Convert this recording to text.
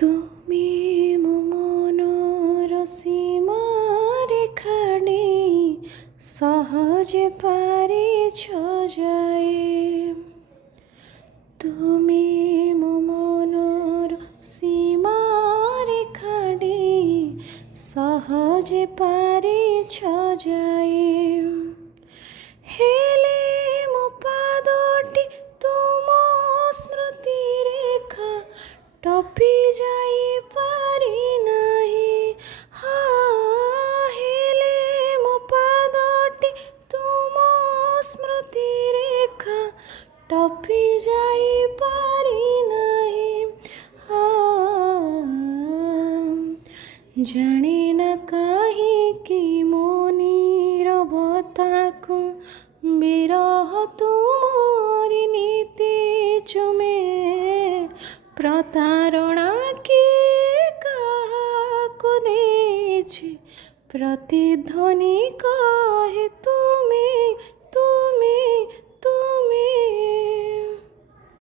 তুমি ମୋ ମନର ସୀମାରେଖା ନେଇ ସହଜେ ପାରିଛ ଯାଏ। তুমি ମୋ ମନର ସୀମାରେଖା ନେଇ ସହଜେ ପାରିଛ ଯାଏ। ହେଲେ ମୋ ପାଦଟି ତୁମ ସ୍ମୃତି ରେଖା ଟପି ଯାଇପାରି ନାହିଁ। ହେଲେ ମୋ ପାଦଟି ତୁମ ସ୍ମୃତି ରେଖା ଟପି ଯାଇପାରି ନାହିଁ। ଜାଣେ ନା କାହିଁକି ମୋ ନୀରବତାକୁ ବିରହ ତୁମରି ନୀତି ଚୁମେ। ପ୍ରତାରଣା କିଏ କାହାକୁ ଦେଇଛି ପ୍ରତିଧ୍ୱନି କହେ ତୁମେ